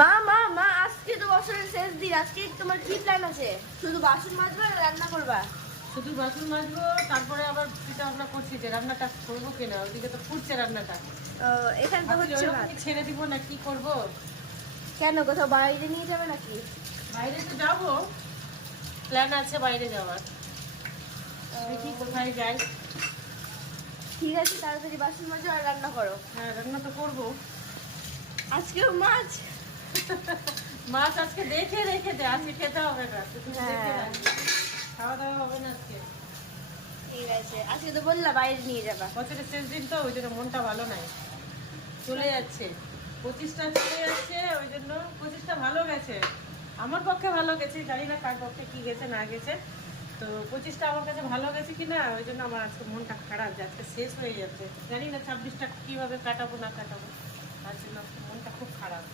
মা মা মা আজকে তো বছরের শেষ দিন, আজকে তোমার কি প্ল্যান আছে? শুধু বাসন মাজবা আর রান্না করবা? শুধু বাসন মাজবো, তারপরে আবার চিন্তা ভাবনা করছি যে রান্নাটা করবো কিনা। ওইদিকে তো ফুটছে রান্নাটা। এখানে তো হচ্ছে ভাত। ছেড়ে দিব না, কি করব? কেন, কোথাও বাইরে নিয়ে যাবে নাকি? বাইরে তো যাবো, প্ল্যান আছে বাইরে যাওয়ার। দেখি কোথায় যাই। ঠিক আছে, তাড়াতাড়ি বাসন মাজো আর রান্না করো। হ্যাঁ, রান্না তো করবো। আজকেও মাছ? মাছ আজকে দেখে রেখে দে, আজকে খেতে হবে না। শুধু দেখে হ্যাঁ। রাখবি। খাওয়া দাওয়া হবে না আজকে। ঠিক আছে, আজকে তো বললা বাইরে নিয়ে যাবা। বছরের শেষ দিন তো, ওই জন্য মনটা ভালো নাই, চলে যাচ্ছে। 25টা চলে যাচ্ছে, ওই জন্য 25টা ভালো গেছে। আমার পক্ষে ভালো গেছে, জানি না কার পক্ষে কি গেছে না গেছে। তো 25টা আমার কাছে ভালো গেছে কিনা, ওই জন্য আমার আজকে মনটা খারাপ যে আজকে শেষ হয়ে যাচ্ছে। জানি না 26টা কিভাবে কাটাবো না কাটাবো, তার জন্য মনটা খুব খারাপ।